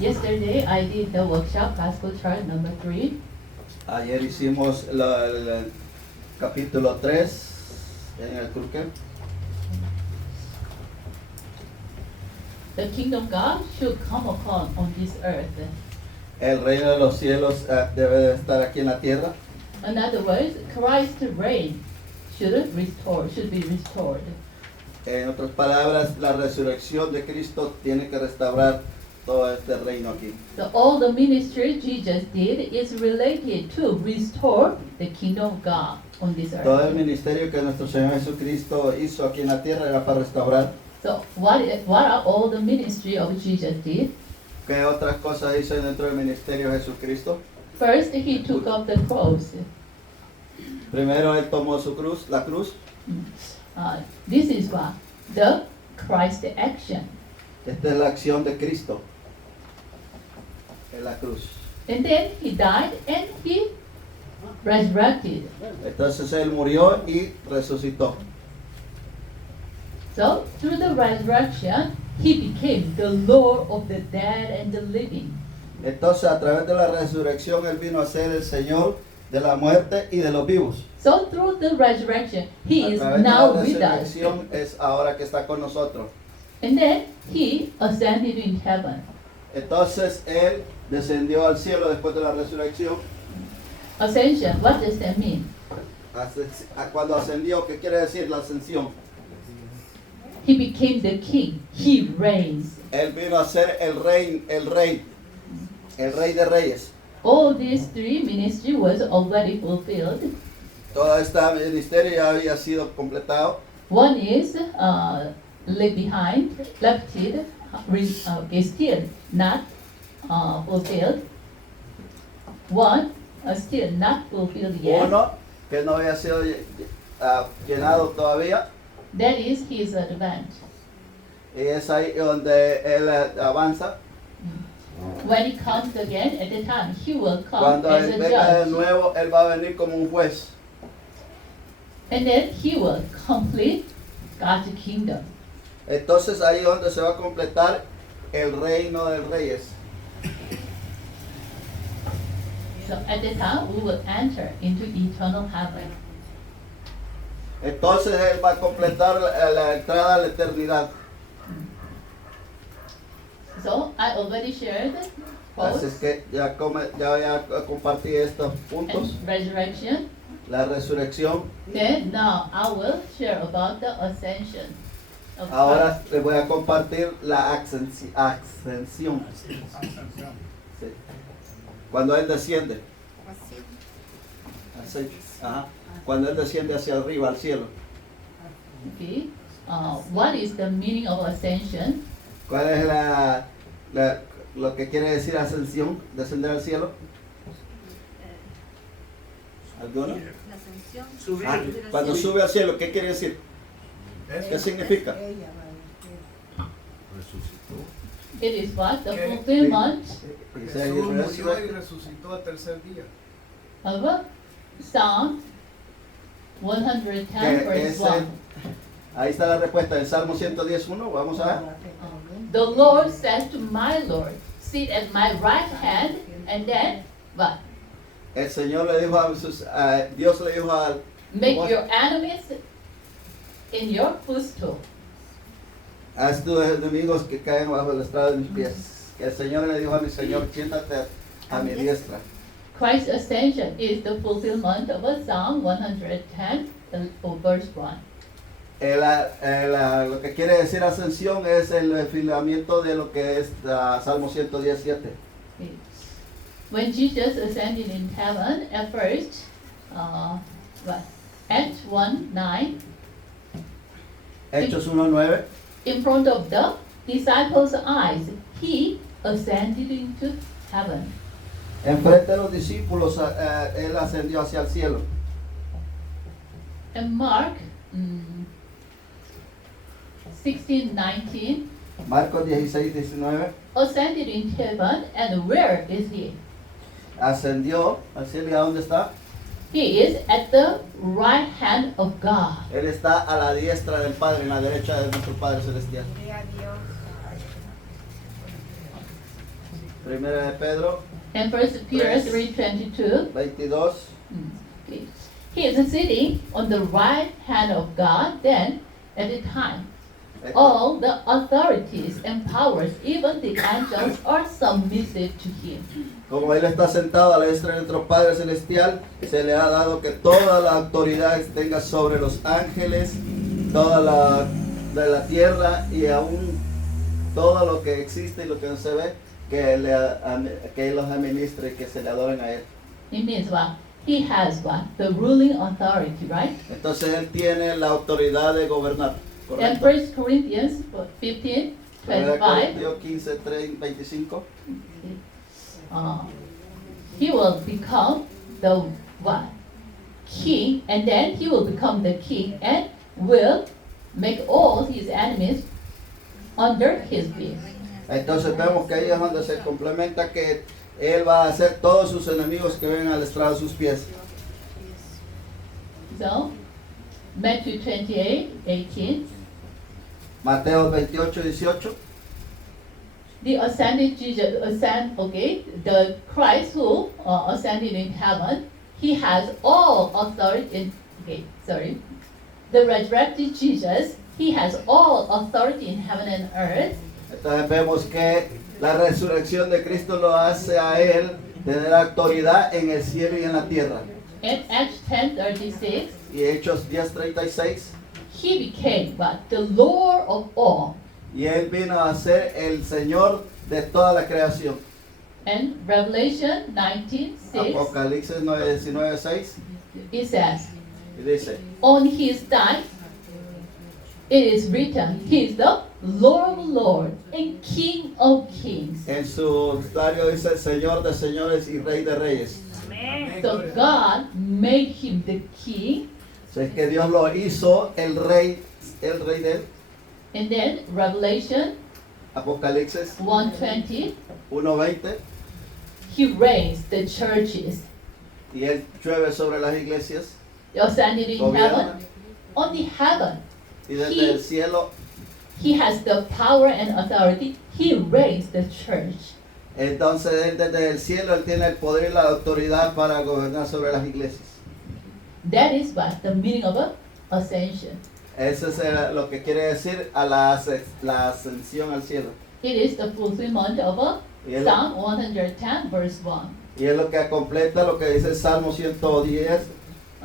Yesterday I did the workshop, Gospel Chart number 3. Ayer hicimos el capítulo 3 en el Cruque. The kingdom of God should come upon on this earth. El reino de los cielos debe de estar aquí en la tierra. In other words, Christ's reign should be restored. En otras palabras, la resurrección de Cristo tiene que restaurar todo este reino aquí. So all the ministry Jesus did is related to restore the kingdom of God on this earth. Todo el ministerio que nuestro Señor Jesucristo hizo aquí en la tierra era para restaurar. So what are all the ministry of Jesus did? ¿Qué otras cosas hizo dentro del ministerio de Jesucristo? First, he took up the cross. Primero él tomó su cruz, la cruz. This is what the Christ action. Esta es la acción de Cristo en la cruz. And then he died and he resurrected. Entonces él murió y resucitó. So through the resurrection, he became the Lord of the dead and the living. Entonces a través de la resurrección él vino a ser el Señor de la muerte y de los vivos. So through the resurrection, he A is través de now la with us. resurrección es ahora que está con nosotros. And then he ascended in heaven. Entonces él descendió al cielo después de la resurrección. Ascension, what does that mean? Cuando ascendió, ¿qué quiere decir la ascensión? He became the king. He reigns. Él vino a ser el rey de reyes. All these three ministry was already fulfilled. Todo este ministerio ya había sido completado. One is left is still not fulfilled. One still not fulfilled yet. Uno que no había sido llenado todavía. That is his advent. Y es ahí donde él avanza. When he comes again, at the time he will come Cuando as él a venga de judge. nuevo, él va a venir como un juez. And then he will complete God's kingdom. Entonces ahí donde se va a completar el reino de reyes. So at the time we will enter into eternal heaven. Entonces él va a completar la entrada a la eternidad. So I already shared Así es both que ya compartí estos puntos. and resurrection. La resurrección. Then now I will share about the ascension of Ahora Christ. les voy a compartir la ascensión. Sí. Cuando él desciende. Así. Ajá. Cuando él desciende hacia arriba al cielo. Okay. What is the meaning of ascension? ¿Cuál es lo que quiere decir ascensión? Descender al cielo. ¿Alguno? La ascensión. Ah, cuando sube al cielo, ¿qué quiere decir? ¿Qué significa? It is what the Okay. fulfillment Dice, Jesús murió y resucitó al tercer día. of Psalm 110 que verse es 1. ahí está la respuesta en Salmo 110:1. Vamos a ver. The Lord said to my Lord, sit at my right hand, and then what? El Señor le dijo Dios le dijo al Make ¿cómo es? your enemies in your footstool. Haz tus enemigos que caen bajo el estrado de mis pies. El Señor le dijo a mi Señor, siéntate a mi diestra. Christ's ascension is the fulfillment of Psalm 110 verse 1. Lo que quiere decir ascensión es el desfilamiento de lo que es Salmo 117. When Jesus ascended in heaven, at first, Acts 1:9, Hechos 1:9. in front of the disciples' eyes, he ascended into heaven. Enfrente de los discípulos, él ascendió hacia el cielo. And Mark 16:19, Marcos 16:19. ascended in heaven, and where is he? Ascendió al cielo. ¿Y a dónde está? He is at the right hand of God. Él está a la diestra del Padre, en la derecha de nuestro Padre Celestial. Primera de Pedro and 1 Peter 3:22. 22. Okay. He is sitting on the right hand of God. Then, at the time, all the authorities and powers, even the angels, are submissive to him. Como Él está sentado a la diestra de nuestro Padre Celestial, se le ha dado que toda la autoridad tenga sobre los ángeles, toda la de la tierra y aún todo lo que existe y lo que no se ve, que Él los administre y que se le adoren a Él. It means what? He has what? The ruling authority, right? Entonces Él tiene la autoridad de gobernar. And ¿Correcto? 1 Corinthians 15, Primera 25. Corintios 15, 25. He will become the what? King, and then he will become the king and will make all his enemies under his feet. Entonces vemos que ahí es donde se complementa que Él va a hacer todos sus enemigos que ven al estrado de sus pies. So, Matthew 28, 18. Mateo 28, 18. The ascended Jesus, the Christ who ascended in heaven, he has all authority the resurrected Jesus, he has all authority in heaven and earth. Entonces vemos que la resurrección de Cristo lo hace a Él tener autoridad en el cielo y en la tierra. In Acts 10:36, Y Hechos 10:36. he became what? The Lord of all. Y Él vino a ser el Señor de toda la creación. And Revelation 19:6, Apocalipsis 19:6. it says, Y dice, on his thigh it is written, he is the Lord of lords and King of kings. en su estadio dice el Señor de señores y Rey de reyes. So God made him the king. O sea, es que Dios lo hizo el rey de él. And then Revelation Apocalipsis 1:20, 1:20. he raised the churches, Y Él llueve sobre las iglesias. ascended in Gobierna. heaven. On the heaven, Y desde el cielo, he has the power and authority. He raised the church. entonces Él desde el cielo, Él tiene el poder y la autoridad para gobernar sobre las iglesias. That is what the meaning of ascension. Eso es lo que quiere decir a la ascensión al cielo. It is the fulfillment of Y es, Psalm 110, verse 1. y es lo que completa lo que dice el Salmo 110,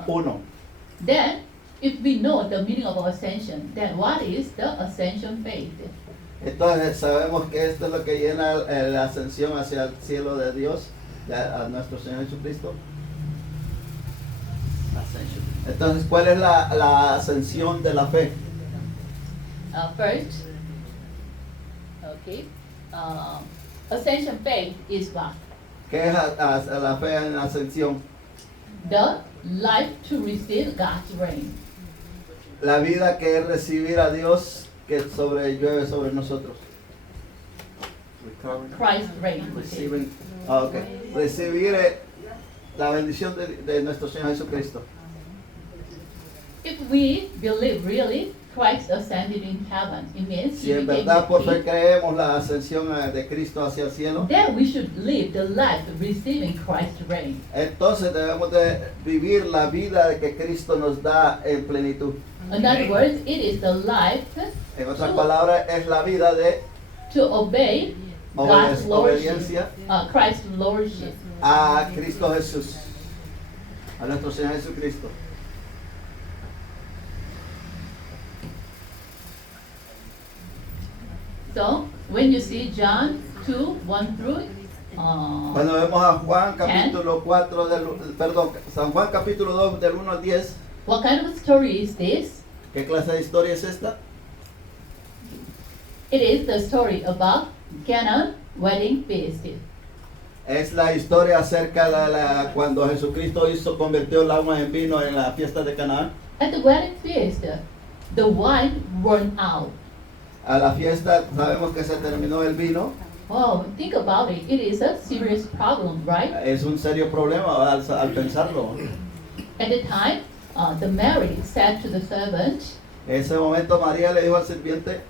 1. Then, if we know the meaning of ascension, then what is the ascension faith? Entonces sabemos que esto es lo que llena la ascensión hacia el cielo de Dios, a nuestro Señor Jesucristo. Entonces, ¿cuál es la ascensión de la fe? First, ascension faith is what? ¿Qué es a la fe en la ascensión? The life to receive God's reign. La vida que es recibir a Dios que llueve sobre nosotros. Christ's reign. Recibir, recibir la bendición de nuestro Señor Jesucristo. If we believe really Christ ascended in heaven, it means Si he en became verdad por the fe king, creemos la ascensión de Cristo hacia el cielo, then we should live the life receiving Christ's reign. entonces debemos de vivir la vida de que Cristo nos da en plenitud. In other words, it is the life En otras palabras, es la vida de to obey God's lordship, obediencia Christ's lordship. a Cristo Jesús, a nuestro Señor Jesucristo. So, when you see John 2, 1 through Cuando vemos a Juan capítulo 4, San Juan capítulo 2 del 1 al 10, what kind of story is this? ¿qué clase de historia es esta? It is the story about Cana wedding feast. Es la historia acerca de cuando Jesucristo convirtió el agua en vino en la fiesta de Canaán. At the wedding feast, the wine ran out. A la fiesta sabemos que se terminó el vino. Oh, think about it. It is a serious problem, right? Es un serio problema al pensarlo. At the time, the Mary said to the servant, En ese momento María le dijo al sirviente,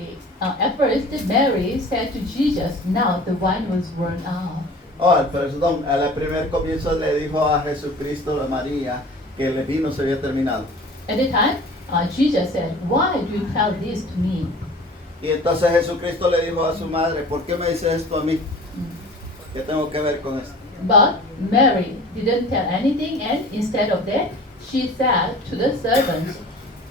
Okay. At first, Mary said to Jesus, "Now the wine was run out." Oh, perdón, al primer comienzo le dijo a Jesucristo, a María, que el vino se había terminado. At the time, Jesus said, "Why do you tell this to me?" Y entonces Jesucristo le dijo a su madre, ¿por qué me dices esto a mí? ¿Qué tengo que ver con esto? But Mary didn't tell anything, and instead of that, she said to the servants,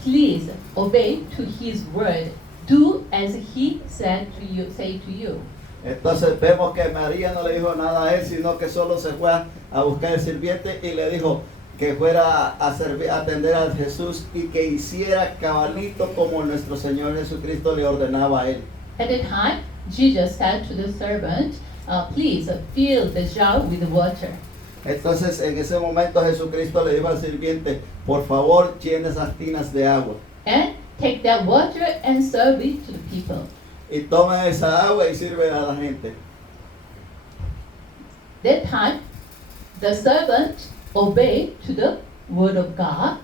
"Please obey to his word. Do as he said to you. Say to you." Entonces vemos que María no le dijo nada a él, sino que solo se fue a buscar el sirviente y le dijo que fuera a servir, a atender a Jesús y que hiciera cabalito como nuestro Señor Jesucristo le ordenaba a él. At the time, Jesus said to the servant, "Please fill the jar with water." Entonces en ese momento Jesucristo le dijo al sirviente, por favor llene esas tinas de agua. And take that water and serve it to the people. Y toma esa agua y sirve a la gente. That time, the servant obeyed to the word of God,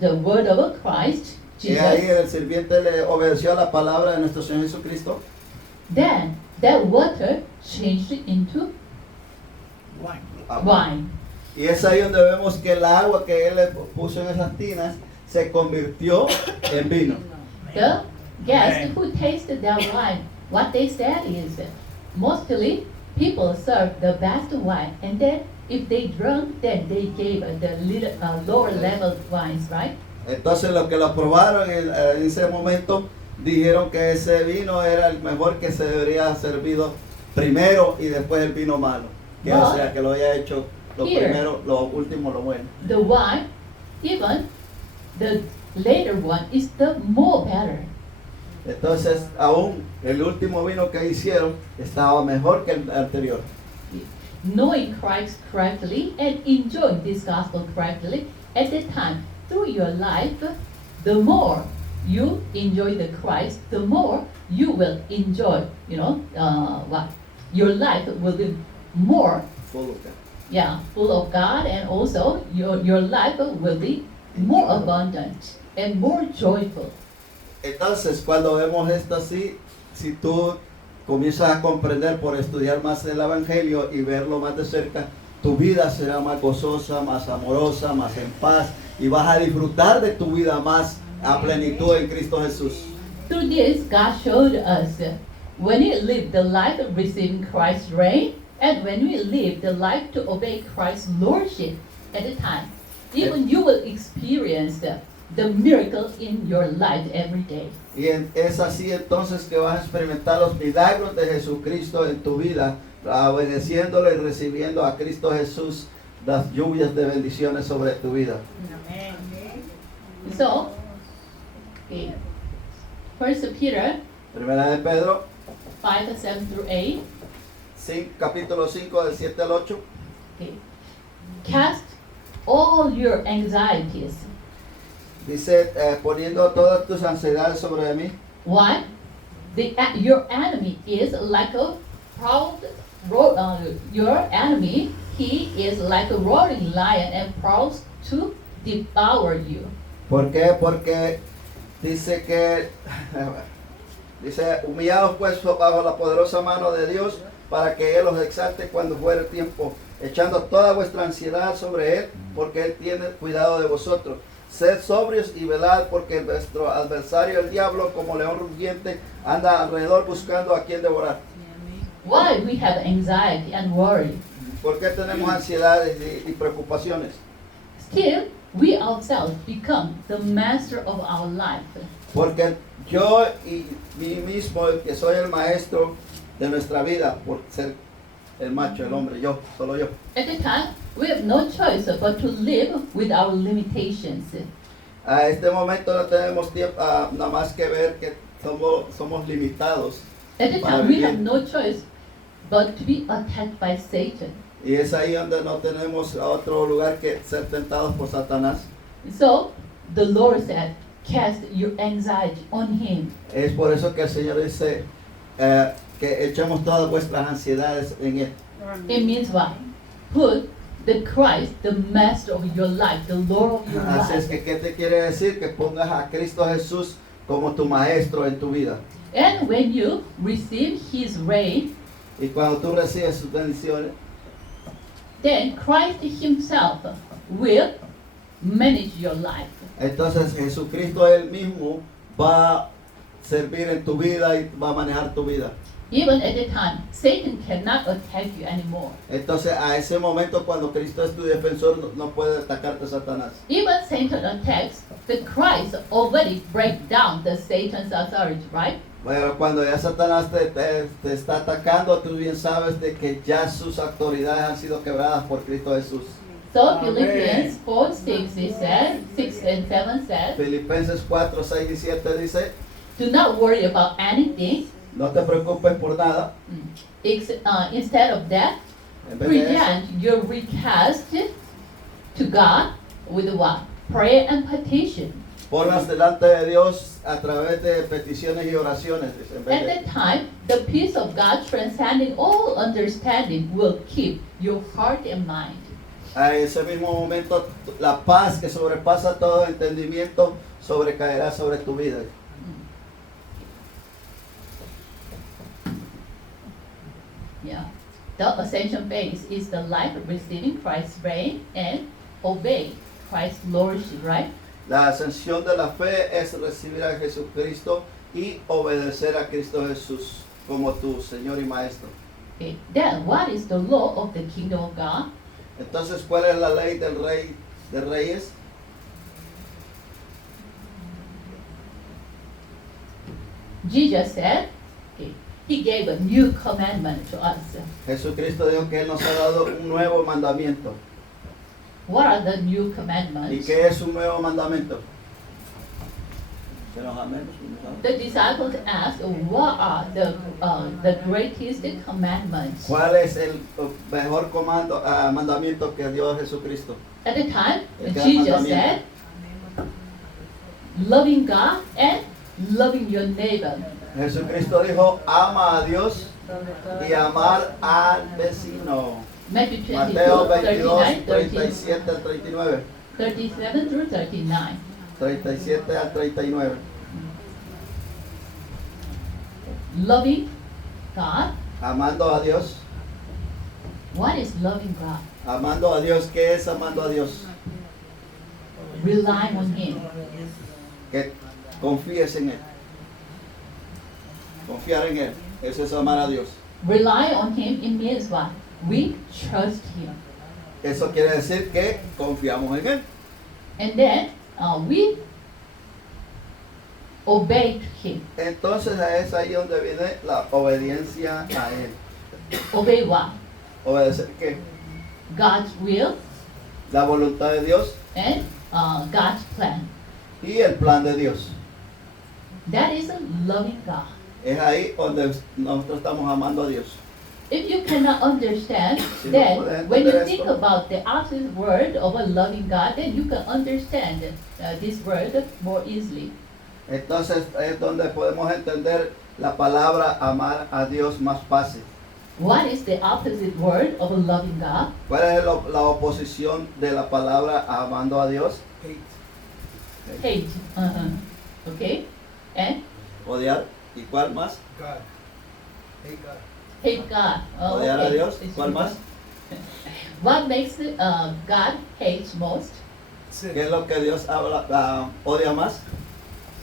the word of Christ, Y ahí Jesus. el sirviente le obedeció a la palabra de nuestro Señor Jesucristo. Then that water changed into wine. Y es ahí donde vemos que el agua que él le puso en esas tinas se convirtió en vino. The guests who tasted that wine, what they said is, mostly people serve the best wine, and then if they drank, then they gave the little lower level wines, right? Entonces los que lo probaron en ese momento dijeron que ese vino era el mejor que se debería servido primero y después el vino malo. Que o sea que lo había hecho lo Here. primero, lo último, lo bueno. The wine, even the later one, is the more better. Entonces aún el último vino que hicieron estaba mejor que el anterior. Knowing Christ correctly and enjoying this gospel correctly at the time through your life, the more you enjoy the Christ, the more you will enjoy, what? Your life will be more, Full of that. full of God, and also your life will be more abundant and more joyful. Entonces, cuando vemos esto así, si tú comienzas a comprender por estudiar más el Evangelio y verlo más de cerca, tu vida será más gozosa, más amorosa, más en paz y vas a disfrutar de tu vida más a plenitud en Cristo Jesús. Through this, God showed us when we live the life of receiving Christ's reign, and when we live the life to obey Christ's lordship at the time, even you will experience the miracle in your life every day. Y es así entonces que vas a experimentar los milagros de Jesucristo en tu vida, obedeciéndole y recibiendo a Cristo Jesús las lluvias de bendiciones sobre tu vida. So, okay. 1 Peter Primera de Pedro, 5:7-8. capítulo 5 del 7 al 8. Okay. Cast all your anxieties. Dice, poniendo todas tus ansiedades sobre mí. Why? Your enemy is like a your enemy, he is like a roaring lion and prowls to devour you. ¿Por qué? Porque dice que, dice, humillados pues bajo la poderosa mano de Dios para que Él los exalte cuando fuere tiempo, echando toda vuestra ansiedad sobre Él, porque Él tiene cuidado de vosotros. Sed sobrios y velad, porque vuestro adversario el diablo, como león rugiente, anda alrededor buscando a quien devorar. Why we have anxiety and worry? ¿Por qué tenemos ansiedades y preocupaciones? Still, we ourselves become the master of our life. Porque yo y mí mismo, el que soy el maestro de nuestra vida, por ser el macho, el hombre, yo, solo yo. At the time, we have no choice but to live with our limitations. A este momento no tenemos tiempo, nada más que ver que somos limitados. At the para time, we vivir. have no choice but to be attacked by Satan. Y es ahí donde no tenemos otro lugar que ser tentados por Satanás. So, the Lord said, cast your anxiety on him. Es por eso que el Señor dice que echemos todas vuestras ansiedades en Él. It means what? Put the Christ, the master of your life, the Lord of your Así es life. que, ¿qué te quiere decir? Que pongas a Cristo Jesús como tu maestro en tu vida. And when you receive his reign, y cuando tú recibes sus bendiciones, then Christ himself will manage your life. entonces Jesucristo él mismo va a servir en tu vida y va a manejar tu vida. Even at the time, Satan cannot attack you anymore. Entonces a ese momento cuando Cristo es tu defensor no puede atacarte Satanás. Even Satan attacks, the Christ already break down the Satan's authority, right? Pero cuando ya Satanás te está atacando, tú bien sabes de que ya sus autoridades han sido quebradas por Cristo Jesús. So Amen. Philippians 4:6 it says, 6 and 7 says, Filipenses 4, 6 y 7 dice, do not worry about anything. no te preocupes por nada. Instead of that, En vez de eso, present your request to God with what? Prayer and petition. ponlas delante de Dios a través de peticiones y oraciones. Dice, en vez At de- that time, the peace of God transcending all understanding will keep your heart and mind. a ese mismo momento, la paz que sobrepasa todo entendimiento sobrecaerá sobre tu vida. Yeah. The ascension phase is the life of receiving Christ's reign and obey Christ's lordship, right? La ascensión de la fe es recibir a Jesucristo y obedecer a Cristo Jesús como tu Señor y Maestro. Okay. Then what is the law of the kingdom of God? Entonces, ¿cuál es la ley del Rey de Reyes? Jesus said, okay, he gave a new commandment to us. Jesucristo dijo que Él nos ha dado un nuevo mandamiento. What are the new ¿Y commandments? qué es un nuevo mandamiento? Que nos amemos unos a otros. The disciples asked, what are the greatest commandments? ¿Cuál es el mejor mandamiento que dio Jesucristo? At the time, El gran Jesus mandamiento. said, loving God and loving your neighbor. Jesucristo dijo, ama a Dios y amar al vecino. Matthew 22, Mateo 22, 39, 30, 37 al 39. 37 through 39. 37 al 39. Loving God. Amando a Dios. What is loving God? Amando a Dios, ¿qué es amando a Dios? Relying on Him. Que confíes en Él. Confiar en Él. Eso es amar a Dios. Rely on Him, it means what? We trust Him. Eso quiere decir que confiamos en Él. And then we obey Him. Entonces es ahí donde viene la obediencia a Él. Obey what? ¿Obedecer qué? God's will La voluntad de Dios and God's plan. y el plan de Dios. That is a loving God. Es ahí donde nosotros estamos amando a Dios. If you cannot understand, Si no then puedes when you entender think esto. about the opposite word of a loving God, then you can understand this word more easily. Entonces es donde podemos entender la palabra amar a Dios más fácil. What is the opposite word of a loving God? ¿Cuál es la oposición de la palabra amando a Dios? Hate Hate. Okay? And Odiar. ¿Y cuál más? God. Hate God. hate God. Oh, Odiar a okay. Dios. It's ¿Cuál más? What makes God hates most? Sin. ¿Qué es lo que Dios odia más?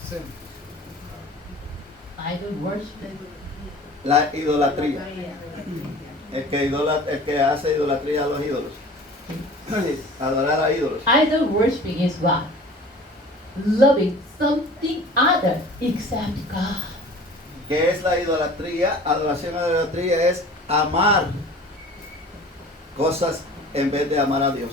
Sin. Idol worship. La idolatría. El que hace idolatría a los ídolos. Sí, adorar a ídolos. Idol worshiping is what? Loving something other except God. ¿Qué es la idolatría? Adoración a la idolatría es amar cosas en vez de amar a Dios.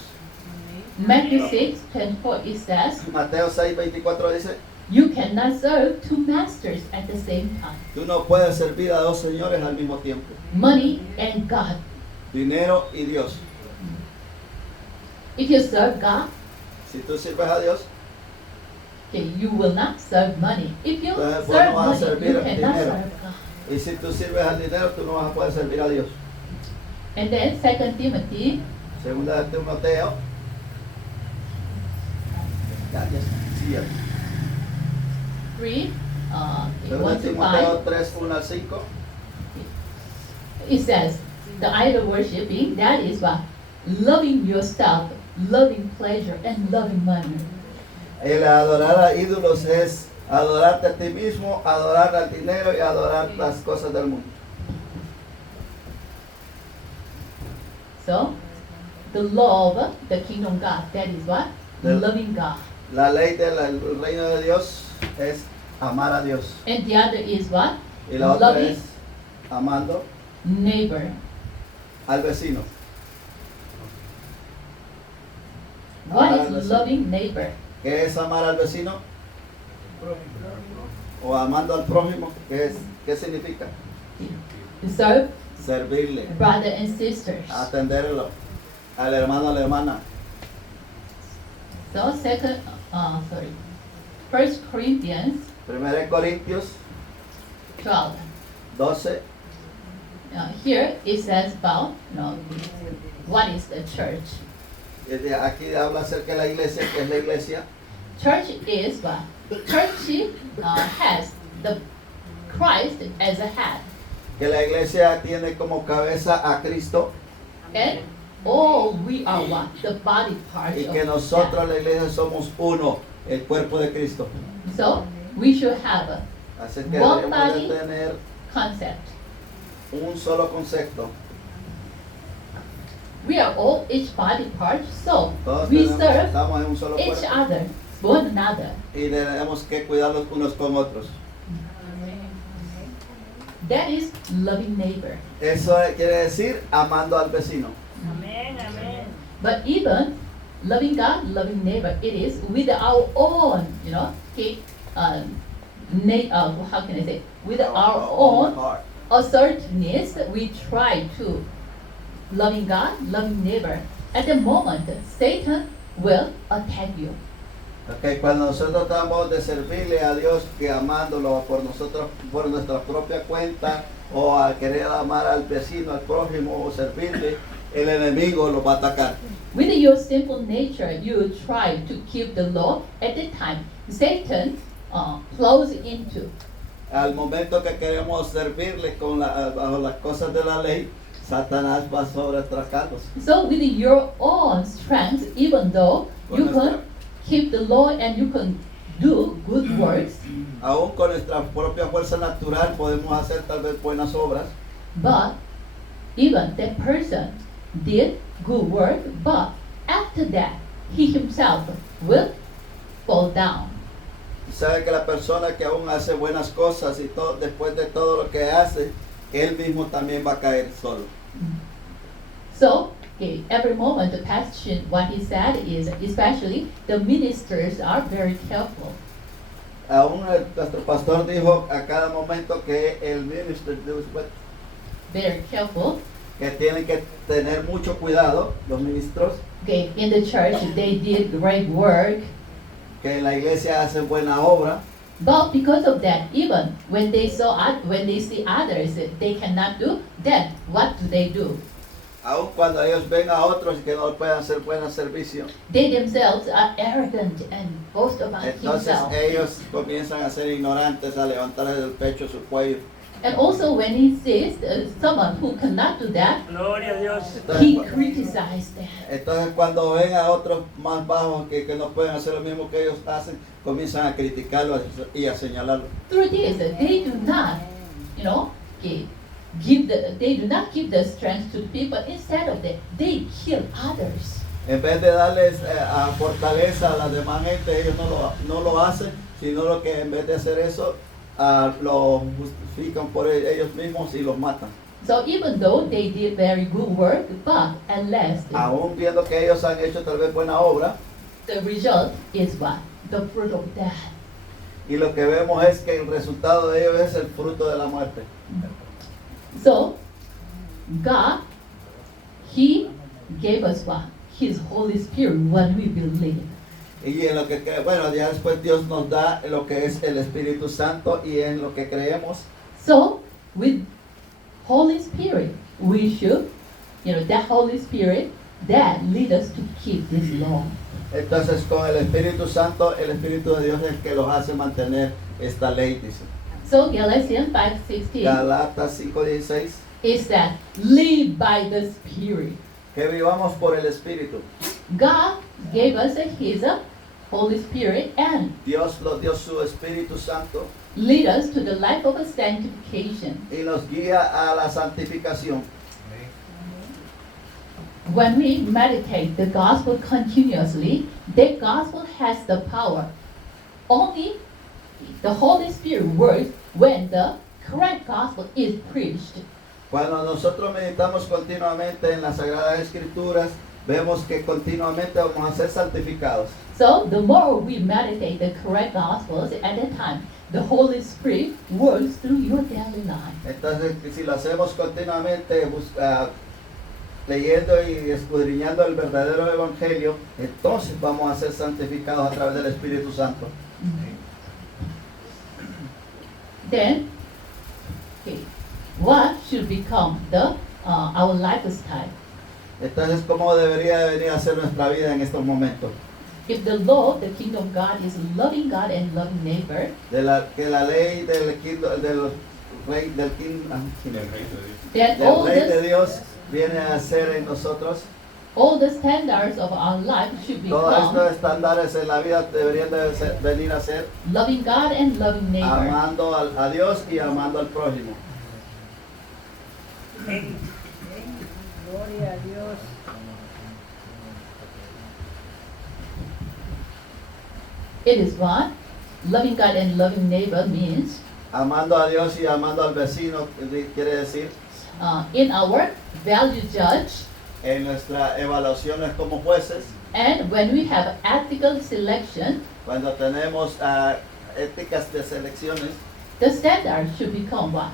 Matthew 6:24 it says, Mateo 6:24 dice, you cannot serve two masters at the same time. tú no puedes servir a dos señores al mismo tiempo. Money and God. Dinero y Dios. If you serve God, Si tú sirves a Dios, okay, you will not serve money. If you Entonces, serve no vas a money, servir you al cannot dinero. serve God. y si tú sirves al dinero, tú no vas a poder servir a Dios. And then 2 Timothy Segunda de Timoteo. Ya, sí, ya. 3, Según 1 to 5, Timoteo 3, 1 al 5. it says, the idol worshiping, that is what? Loving yourself, loving pleasure, and loving money. El adorar a ídolos es adorarte a ti mismo, adorar al dinero y adorar las cosas del mundo. So, the law of the kingdom God, that is what? The- Loving God. La ley del reino de Dios es amar a Dios. And the other is what? Y la otra Loving es amando neighbor. al vecino. What Amar al is vecino. loving neighbor? ¿Qué es amar al vecino? O amando al prójimo, ¿qué significa? To serve Servirle, brother and sisters. atenderlo, al hermano, a la hermana. So First Corinthians 1 Corintios 12. 12, Here it says about, what is the church? aquí habla acerca de la iglesia, que es la iglesia. Church is what? Church has the Christ as a head, Que la iglesia tiene como cabeza a Cristo and all we are what? The body part y of que that. nosotros la iglesia somos uno, el cuerpo de Cristo. So we should have a Así que One debemos body. de tener concept. un solo concepto. We are all each body part, so Todos we serve estamos en un solo each cuerpo other, one another. y tenemos que cuidarlos unos con otros. That is loving neighbor. Eso quiere decir amando al vecino. Amén, amén. But even loving God, loving neighbor, it is with our own, okay, how can I say, with our own heart. assertiveness, we try to loving God, loving neighbor. At the moment, Satan will attack you. Okay, cuando nosotros tratamos de servirle a Dios, que amándolo por nosotros, por nuestra propia cuenta, o a querer amar al vecino, al prójimo, o servirle, el enemigo lo va a atacar. With your simple nature, you try to keep the law. At the time, Satan flows into. Al momento que queremos servirle bajo las cosas de la ley, Satanás va a sobreatracarnos. So with your own strength, even though you can keep the law and you can do good works, Aún con nuestra propia fuerza natural podemos hacer tal vez buenas obras, but even that person did good work, but after that, he himself will fall down. sabe que la persona que aún hace buenas cosas y todo, después de todo lo que hace, él mismo también va a caer solo. So, okay, every moment the pastor, what he said is, especially the ministers are very careful. Aún nuestro pastor dijo a cada momento que el ministro Very careful. que tienen que tener mucho cuidado, los ministros, Okay, in the church they did great work, que en la iglesia hacen buena obra, but because of that, even when they see others they cannot do, then what do? aun cuando ellos ven a otros que no puedan hacer buen servicio. They themselves are arrogant and boast about Entonces himself. ellos comienzan a ser ignorantes, a levantarles del pecho su cuello. And also when he sees someone who cannot do that, Gloria a Dios. he Entonces, criticizes that. entonces cuando ven a otros más bajos que no pueden hacer lo mismo que ellos hacen, comienzan a criticarlo y a señalarlo. Through this, they do not, okay, they do not give the strength to the people. Instead of that, they kill others. En vez de darles a fortaleza a la demás gente, ellos no lo hacen, sino lo que en vez de hacer eso, lo justifican por ellos mismos y los matan. So even though they did very good work, but at last Aún viendo que ellos han hecho tal vez buena obra, the result is what? The fruit of death. y lo que vemos es que el resultado de ellos es el fruto de la muerte. So God, He gave us what? His Holy Spirit when we believe. Y en lo que bueno, ya después Dios nos da lo que es el Espíritu Santo y en lo que creemos. So with Holy Spirit, we should, that Holy Spirit that lead us to keep this law. Entonces con el Espíritu Santo, el Espíritu de Dios es el que los hace mantener esta ley, dice. So Galatians 5:16 Galatas 5:16, is that live by the Spirit. que vivamos por el Espíritu. God gave us His Holy Spirit and Dios nos dio su Espíritu Santo lead us to the life of sanctification. y nos guía a la santificación. When we meditate the gospel continuously, the gospel has the power. Only the Holy Spirit works when the correct gospel is preached. Cuando nosotros meditamos continuamente en las Sagradas Escrituras, vemos que continuamente vamos a ser santificados. So the more we meditate the correct gospels at that time, the Holy Spirit works through your daily life. Entonces, si lo hacemos continuamente, leyendo y escudriñando el verdadero Evangelio, entonces vamos a ser santificados a través del Espíritu Santo. Then, okay, what should become the our lifestyle? Entonces, ¿cómo debería de venir a ser nuestra vida en estos momentos? If the law, the kingdom of God, is loving God and loving neighbor, Que la ley del rey then de Dios viene a ser en nosotros. all the standards of our life should Todos estos become estándares en la vida deberían de venir a ser loving God and loving neighbor. amando a Dios y amando al prójimo. Gloria a Dios. It is what? Loving God and loving neighbor means Amando a Dios y amando al vecino, quiere decir, in our value judge, en nuestras evaluaciones como jueces, and when we have ethical selection, cuando tenemos éticas de selecciones, the standard should become what?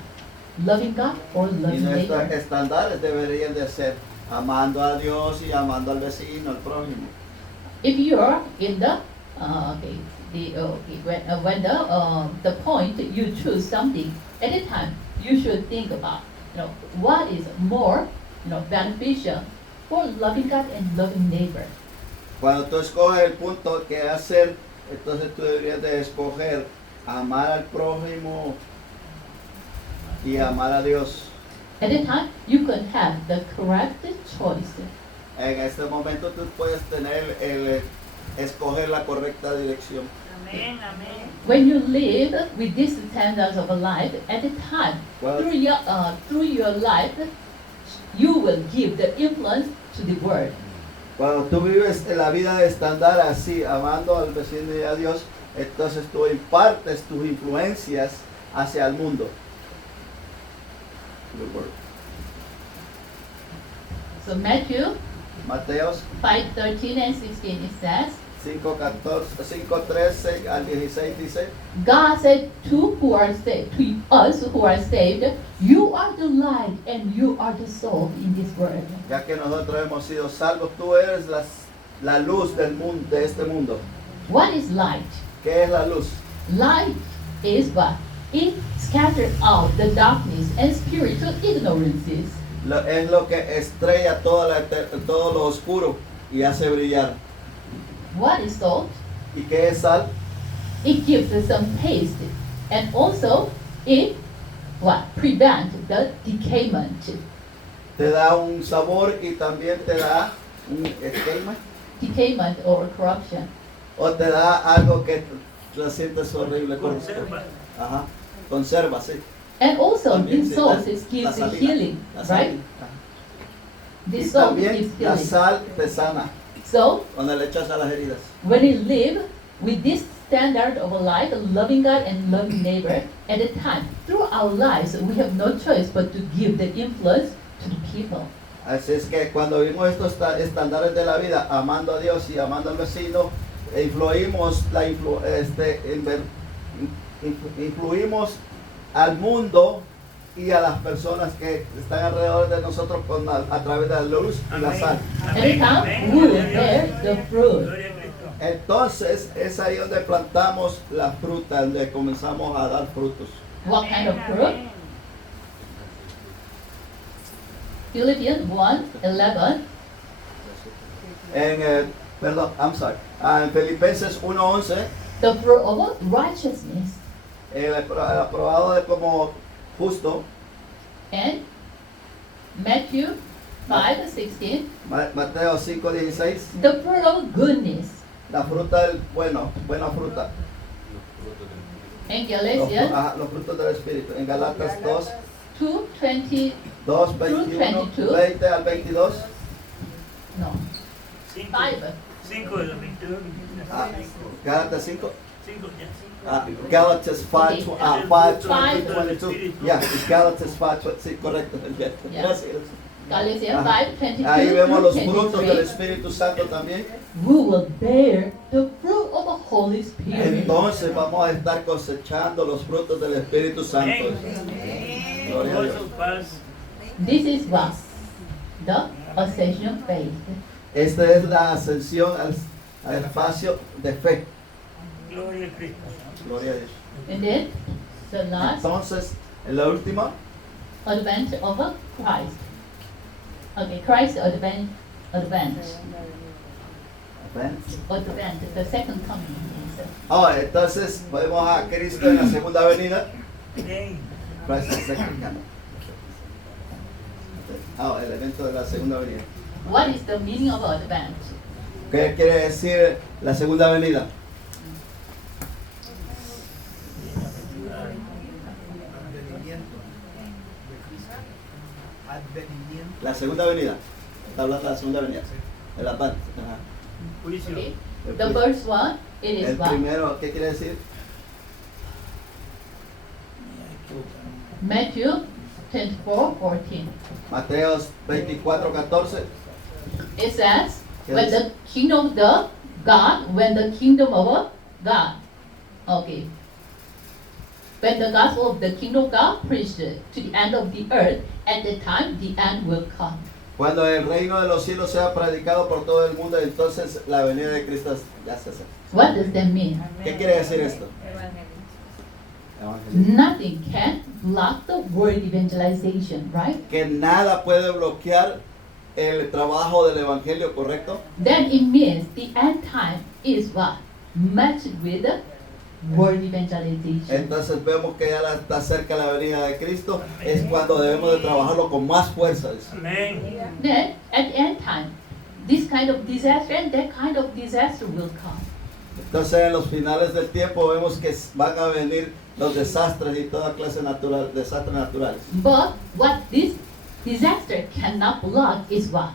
Loving God or y loving nuestros neighbor. estándares deberían de ser amando a Dios y amando al vecino, al prójimo. If you are in the when the point you choose something at a time, you should think about what is more beneficial for loving God and loving neighbor. Cuando tú escoges el punto que hacer, entonces tú deberías de escoger amar al prójimo y amar a Dios. At a time, you can have the correct choice. En este momento tú puedes tener escoger la correcta dirección. Amén, amén. When you live with these standards of life, at a time, Well- through your life, you will give the influence to the world. Cuando tú vives en la vida de estándar así, amando al vecino y a Dios, entonces tú impartes tus influencias hacia el mundo. So Matthew Mateos 5:13 and 16 it says, 5:13 al 16 dice, God said to us who are saved, you are the light and you are the salt in this world. ya que nosotros hemos sido salvos, tú eres la luz del mundo, de este mundo. What is light? ¿Qué es la luz? Light is what? It scatters out the darkness and spiritual ignorances. Es lo que estrella todo lo oscuro y hace brillar. What is salt? ¿Y qué es sal? It gives us some taste, and also it prevent the decayment. Te da un sabor y también te da un esquema Decayment or corruption. o te da algo que lo sientes horrible. Conserva. Ajá. Conserva, sí. And also También this sí, salt la gives salina, healing, la right? salina. Ajá. This Y salt también gives la healing. sal te sana So cuando le echas a las heridas. when we live with this standard of life, loving God and loving neighbor, at a time, through our lives, we have no choice but to give the influence to the people. Así es que cuando vimos estos estándares de la vida, amando a Dios y amando al vecino, influimos al mundo y a las personas que están alrededor de nosotros a través de la luz y la sal. At a time, we will bear the fruit. Gloria a Cristo. Entonces es ahí donde plantamos la fruta, donde comenzamos a dar frutos. What kind of fruit? Philippians 1:11. En Perdón, I'm sorry. En Filipenses 1:11, the fruit of righteousness. el aprobado de como justo, And Matthew 5:16, Mateo 5:16, the fruit of goodness. la fruta del bueno, buena fruta. And Los, Galatians los frutos del Espíritu. En Galatas 2, 2:20, 2, 21, 22. 20 al 22. no, 5 5. de los 22. Ah, Gálatas 5. 5 ya. Galatas 5, 5, 22. Espíritu. Yeah, it's Galatas 5, sí, correcto. Yeah. Gracias. Galatians Ah. 5:22 Ahí vemos los through frutos del 23. Espíritu Santo también. We will bear the fruit of the Holy Spirit. Entonces vamos a estar cosechando los frutos del Espíritu Santo. Gloria a Dios. Gozo, paz. This is what? The ascension faith. Esta es la ascensión al espacio de fe. Gloria a Cristo. Gloria a Dios. And then the last Entonces, en la última, advent of Christ. Okay, Christ advent, the second coming. entonces vemos a Cristo en la segunda venida. Amén. Christ is second coming. El evento de la segunda venida. What is the meaning of advent? ¿Qué quiere decir la segunda venida? Advenimiento de Cristo. Advenimiento. La segunda venida. Está hablando de la segunda venida. El advent. Ajá. Juicio. Okay. The first one, it is El what? primero, ¿qué quiere decir? Matthew 24:14. Mateo 24:14. It says, Yes. when the kingdom of the God, when the kingdom of God. Okay. When the gospel of the kingdom of God preached to the end of the earth, at the time the end will come. Cuando el reino de los cielos sea predicado por todo el mundo, entonces la venida de Cristo ya se acerca. What does that mean? ¿Qué quiere decir esto? Nothing can block the word evangelization, right? Que nada puede bloquear el trabajo del evangelio, ¿correcto? Then it means the end time is what? Matched with the word evangelization. Entonces vemos que ya está cerca la venida de Cristo, es cuando debemos de trabajarlo con más fuerza. dice. Amén. Then at the end time, this kind of disaster and that kind of disaster will come. Entonces en los finales del tiempo vemos que van a venir los desastres y toda clase de desastres naturales. But what this disaster cannot block is what?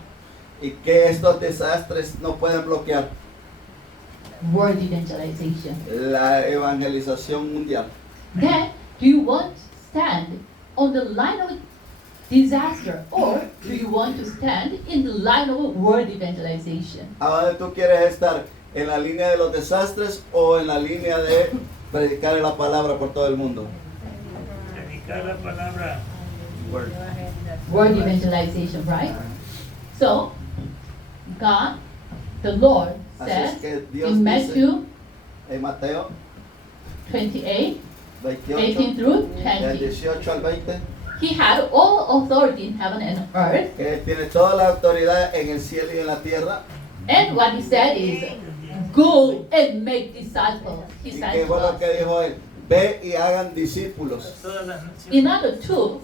Y que estos desastres no pueden bloquear Word evangelization. la evangelización mundial. Then, do you want to stand on the line of disaster or do you want to stand in the line of word evangelization? ¿A dónde tú quieres estar? ¿En la línea de los desastres o en la línea de predicar la palabra por todo el mundo? Predicar la palabra. Word. Word evangelization, right? So, God, the Lord, Así es says que Dios in dice Matthew en Mateo 28, 28, 18 through del 20, 18 al 20, He had all authority in heaven and earth. que Él tiene toda la autoridad en el cielo y en la tierra. And what He said is, go and make disciples. He Y said qué to bueno us. que dijo Él, ve y hagan discípulos. Todas las naciones. In order to,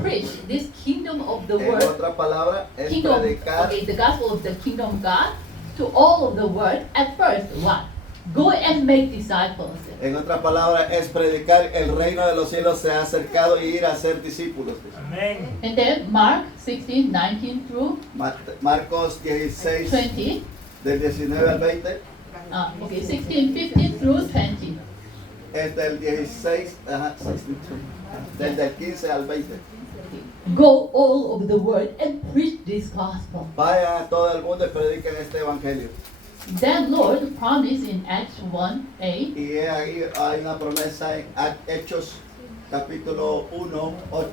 preach this kingdom of the En world, otra palabra, es kingdom, predicar okay, the gospel of the kingdom of God to all of the world. At first, what? Go and make disciples. En otra palabra, es predicar el reino de los cielos se ha acercado y ir a ser discípulos. Amén. And then Mark 16, 19 through Marcos 16, 20. del 19 al 20, Okay, 16, 15 through 20. es del 16, ajá, 16, desde el 15 al 20. Go all over the world and preach this gospel. Vayan a todo el mundo y prediquen este evangelio. Then Lord promised in Acts 1:8. Y ahí hay una promesa en Hechos capítulo 1, 8.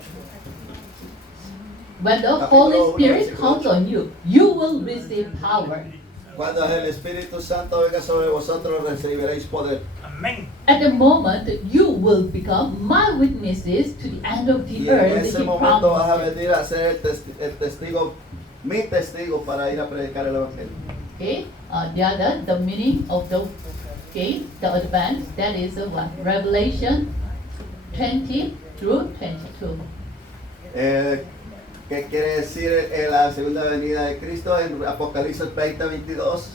When the Capítulo Holy 1, Spirit versículo comes 8. on you, you will receive power. Cuando el Espíritu Santo venga sobre vosotros, recibiréis poder. Amén. At the moment, you will become my witnesses to the end of the Y en earth. ese He momento vas a promised. venir a ser el testigo, mi testigo para ir a predicar el evangelio. Okay, the other, the meaning of the, okay, the advance, that is what? Revelation 20 through 22. ¿Qué quiere decir la segunda venida de Cristo en Apocalipsis 20:22?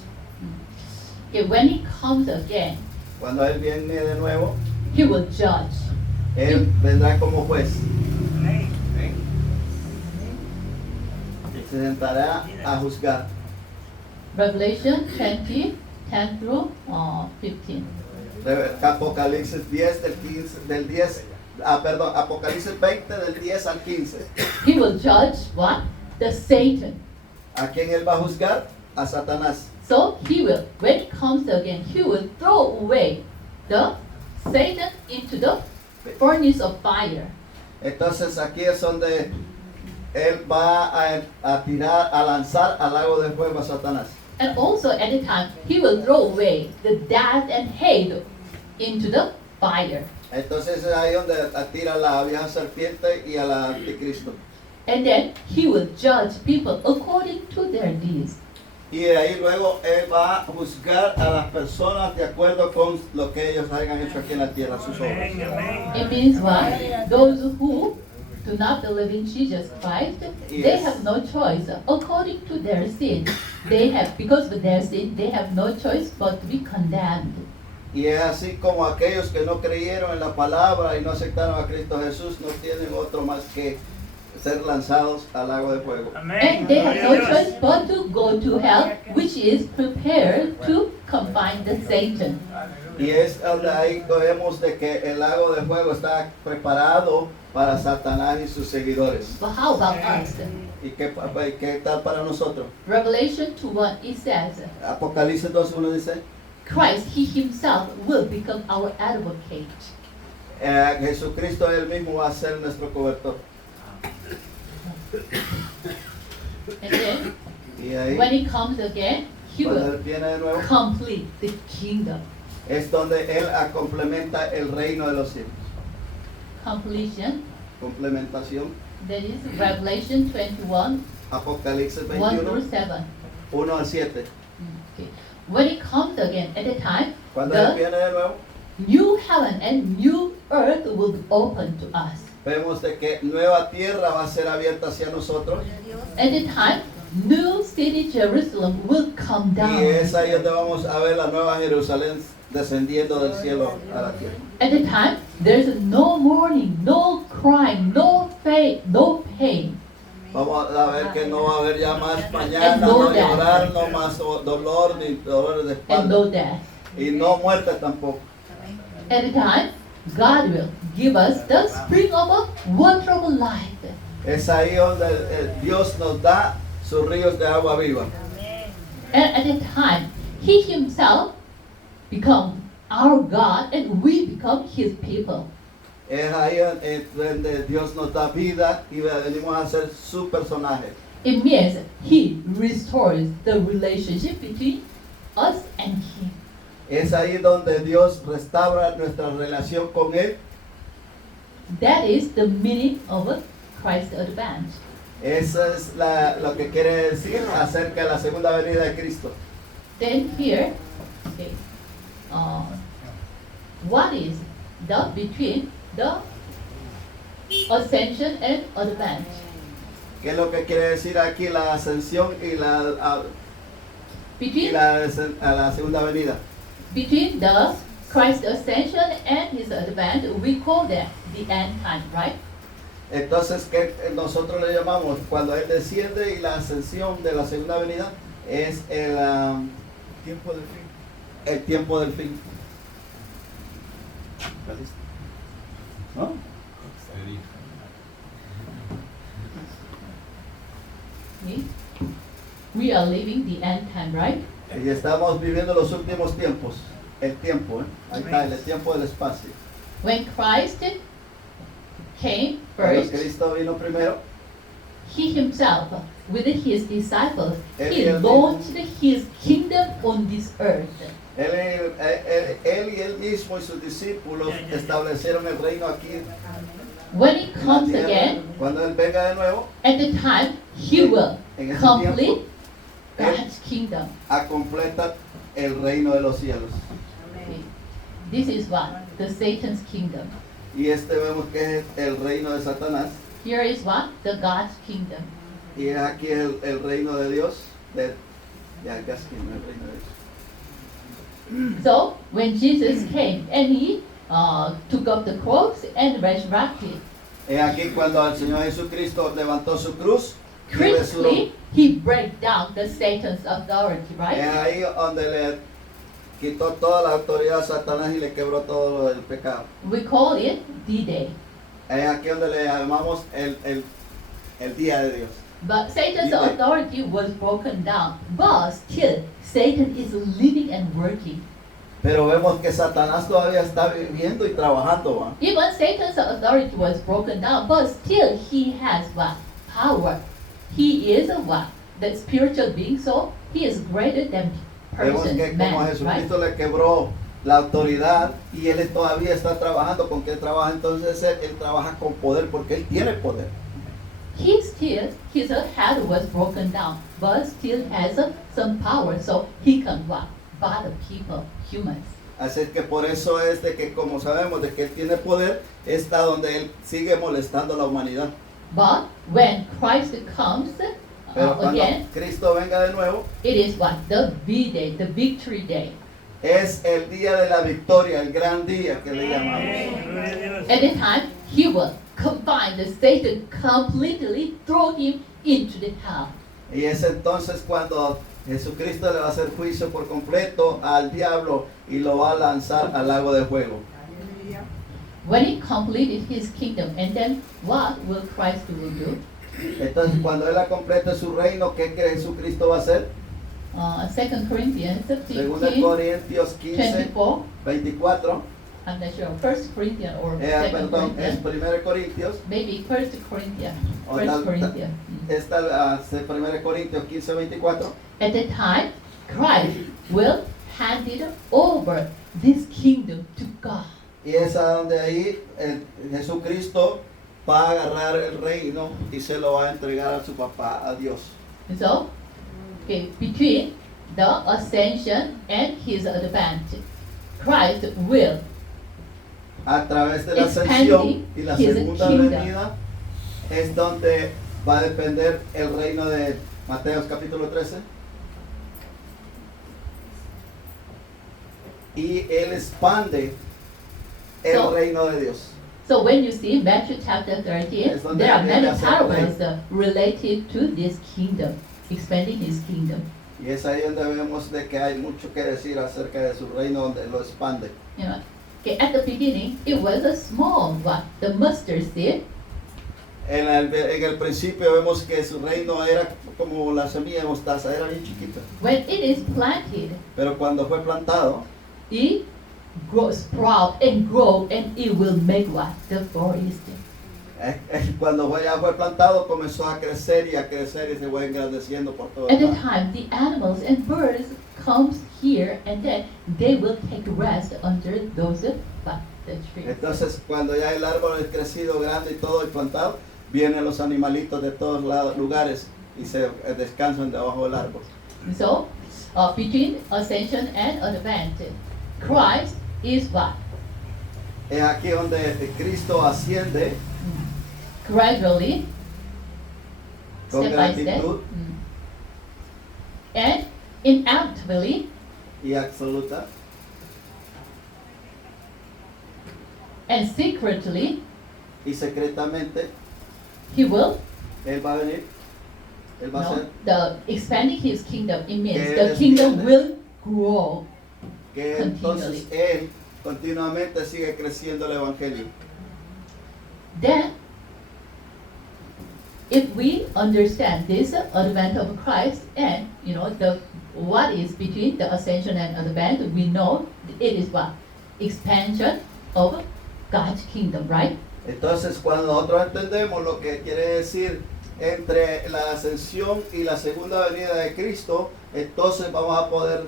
Okay, when he comes again, Cuando Él viene de nuevo, he will judge. Él vendrá como juez. Amén. Y se sentará a juzgar. Revelation 20, 10 through 15. Apocalipsis 10 del 10, Apocalipsis 20 del 10 al 15. He will judge what? The Satan. ¿A quién Él va a juzgar? A Satanás. So he will, when he comes again, he will throw away the Satan into the furnace of fire. Entonces aquí es donde Él va a tirar, a lanzar al lago de fuego a Satanás. And also at the time, he will throw away the death and hate into the fire. Entonces es ahí donde tira a la vieja serpiente y al anticristo. And then he will judge people according to their deeds. Y de ahí luego Él va a juzgar a las personas de acuerdo con lo que ellos hayan hecho aquí en la tierra, sus obras. Amén, amén. It means what? Those who do not believe in Jesus Christ, they Yes. have no choice. According to their sin, they have, because of their sin, they have no choice but to be condemned. Y es así como aquellos que no creyeron en la palabra y no aceptaron a Cristo Jesús no tienen otro más que ser lanzados al lago de fuego. Amén. And they have no Gloria a Dios. choice but to go to hell, which is prepared to confine the Satan. Y es donde ahí vemos de que el lago de fuego está preparado para Satanás y sus seguidores. But how about us? ¿Y qué tal para nosotros? Revelation 2:1, it says, Apocalipsis 2:1 dice, Christ, he himself will become our advocate. Jesucristo Él mismo va a ser nuestro cobertor. And then, Y ahí, when he comes again, he cuando will Él viene de nuevo, complete the kingdom. es donde Él complementa el reino de los cielos. Completion, Complementación. that is Revelation 21, Apocalipsis 1 through 21, 7. 1 al 7. Okay. When he comes again, at the time, Cuando Él the viene de nuevo, new heaven and new earth will be open to us. vemos de que nueva tierra va a ser abierta hacia nosotros. At the time, new city Jerusalem will come down. Y es ahí donde vamos a ver la nueva Jerusalén descendiendo del cielo a la tierra. At the time, there's no mourning, no crying, no pain. Vamos a ver que no va a haber ya más mañana, And no no death. llorar, no más dolor ni dolores de And no espalda. death. Y no muerte tampoco. At the time, God will give us the spring of a wonderful life. Es ahí donde Dios nos da sus ríos de agua viva. And at the time, He Himself become our God and we become His people. Es ahí donde Dios nos da vida y venimos a ser su personaje. It means He restores the relationship between us and Him. Es ahí donde Dios restaura nuestra relación con Él. That is the meaning of a Christ advance. Eso es lo que quiere decir acerca de la segunda venida de Cristo. Then here, okay, what is the between the ascension and advance? ¿Qué es lo que quiere decir aquí la ascensión y la Between segunda venida? between the Christ ascension and His advance, we call that the end time, right? Entonces, ¿qué nosotros le llamamos? Cuando Él desciende y la ascensión de la segunda venida es Tiempo del fin. el tiempo del fin. ¿No? Okay. We are living the end time, right? Y estamos viviendo los últimos tiempos. El tiempo, ¿eh? Ahí está, el tiempo del espacio. When Christ came Cuando first, Cristo vino primero, He Himself, with His disciples, He Él launched His kingdom on this earth. él y él mismo y sus discípulos establecieron el reino aquí When He en la comes tierra. again, Cuando Él venga de nuevo, at the time, He will en ese complete tiempo, God's kingdom. completa el reino de los cielos. Okay. This is what? The Satan's kingdom. Y vemos que es el reino de Satanás. Here is what? The God's kingdom. Y es aquí el reino de Dios. Ya casi no el reino de Dios. So when Jesus came and he took up the cross and resurrected, Es aquí cuando el Señor Jesucristo levantó su cruz y resucitó. critically he break down the Satan's authority, Es right? ahí donde le quitó toda la autoridad a Satanás y le quebró todo lo del pecado. We call it D-Day. Es aquí donde le llamamos el día de Dios. But Satan's D-Day. authority was broken down, but still Satan is living and working. Pero vemos que Satanás todavía está viviendo y trabajando, ¿va? Even Satan's authority was broken down, but still he has what? Power. He is a what? The spiritual being, so he is greater than Vemos person, que como man, right? Jesucristo le quebró la autoridad y él todavía está trabajando. ¿Con qué trabaja entonces él? Él trabaja con poder porque él tiene poder. His head was broken down, but still has some power, so he can what? Bother people, humans. Así que por eso es de que como sabemos de que él tiene poder, está donde él sigue molestando a la humanidad. But when Christ comes Pero cuando again, Cristo venga de nuevo, it is what? The V-Day, the victory day. es el día de la victoria, el gran día que le llamamos. Gloria a Dios. At the time, he will combine the Satan completely, throw him into the hell. Y es entonces cuando Jesucristo le va a hacer juicio por completo al diablo y lo va a lanzar al lago de fuego. When he completed his kingdom, and then what will Christ will do? Entonces cuando él complete su reino, ¿qué cree Jesucristo va a hacer? 2 Corinthians 2 15, Corintios 15, 24. 24. I'm not sure. 1 Corinthians or 2 Perdón, es Corinthians. 1 Corintios. Maybe 1 Corinthians. O 1 Corinthians. Está 1 Corintios 15, 24. At the time, Christ will hand it over this kingdom to God. Y es a donde ahí Jesucristo va a agarrar el reino y se lo va a entregar a su papá, a Dios. So, okay, between the ascension and his advent, Christ will A través de la ascensión y la His segunda kingdom. venida es donde va a depender el reino de Mateo capítulo 13. Y él expande el So- reino de Dios. So when you see Matthew chapter 13, Es donde there are viene many a ser parables related to this kingdom, expanding his kingdom. Y es ahí donde vemos de que hay mucho que decir acerca de su reino, donde lo expande. You know, okay, at the beginning, it was a small one, the mustard seed. En el principio vemos que su reino era como la semilla de mostaza, era bien chiquita. When it is planted, Pero cuando fue plantado, it grows, sprout and grow, and it will make what? The forest. cuando ya fue plantado comenzó a crecer y se fue engrandeciendo por todo At the el lado. time, the animals and birds comes here, and then they will take rest under those the trees. Entonces cuando ya el árbol es crecido, grande y todo y plantado, vienen los animalitos de todos lados, lugares y se descansan debajo del árbol. So, between ascension and advent, Christ is what? Es aquí donde Cristo asciende Gradually, con step by step, gratitud and inevitably, y absoluta and secretly, y secretamente he will Él va a venir, Él va a hacer the expanding his kingdom. It means Que the él kingdom extiende. will grow. que entonces Él continuamente sigue creciendo el Evangelio. Then, if we understand this advent of Christ and the what is between the ascension and advent, we know it is what? Expansion of God's kingdom, right? Entonces cuando nosotros entendemos lo que quiere decir entre la ascensión y la segunda venida de Cristo, entonces vamos a poder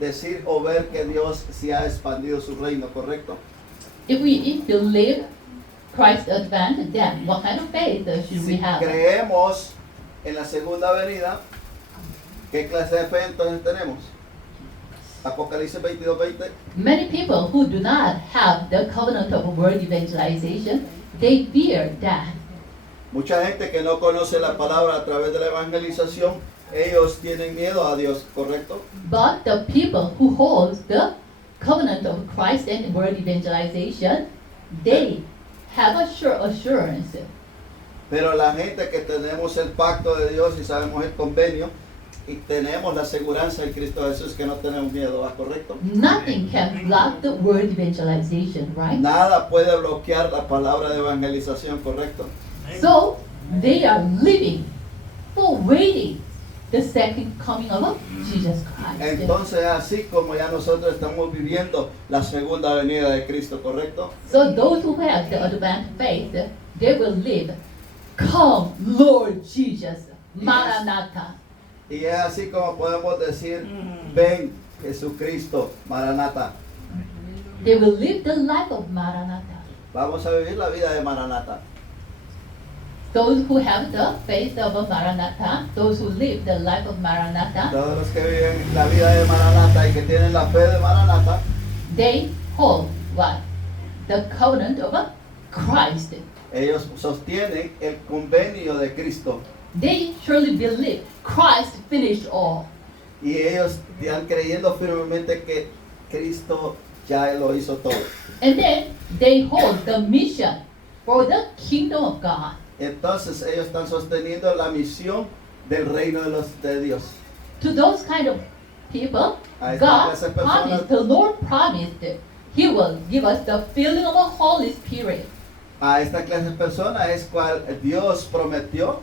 decir o ver que Dios sí ha expandido su reino, ¿correcto? If we believe Christ's advent, then what kind of faith should we Si have? creemos en la segunda venida, ¿Qué clase de fe entonces tenemos? Apocalipsis 22:20. Many people who do not have the covenant of word evangelization, they fear death. Mucha gente que no conoce la palabra a través de la evangelización, ellos tienen miedo a Dios, ¿correcto? But the people who hold the covenant of Christ and word evangelization, they have a sure assurance. Pero la gente que tenemos el pacto de Dios y sabemos el convenio y tenemos la seguridad en Cristo Jesús que no tenemos miedo, ¿va? ¿Correcto? Nothing can block the word evangelization, right? Nada puede bloquear la palabra de evangelización, ¿correcto? So they are living for waiting the second coming of Jesus Christ. Entonces así como ya nosotros estamos viviendo la segunda venida de Cristo, ¿correcto? So those who have the advanced faith, they will live. Come, Lord Jesus, Maranatha. Y es así como podemos decir, ven Jesucristo, Maranata. They will live the life of Maranatha. Vamos a vivir la vida de Maranata. Those who have the faith of a Maranatha, those who live the life of Maranatha, Todos los que viven la vida de Maranata y que tienen la fe de Maranata, they hold what? The covenant of a Christ. ellos sostienen el convenio de Cristo. They surely believe Christ finished all. Y ellos están creyendo firmemente que Cristo ya lo hizo todo. And then they hold the mission for the kingdom of God. Entonces ellos están sosteniendo la misión del reino de Dios. To those kind of people, A esta God clase de personas, promised, the Lord promised, He will give us the filling of the Holy Spirit. a esta clase de personas es cual Dios prometió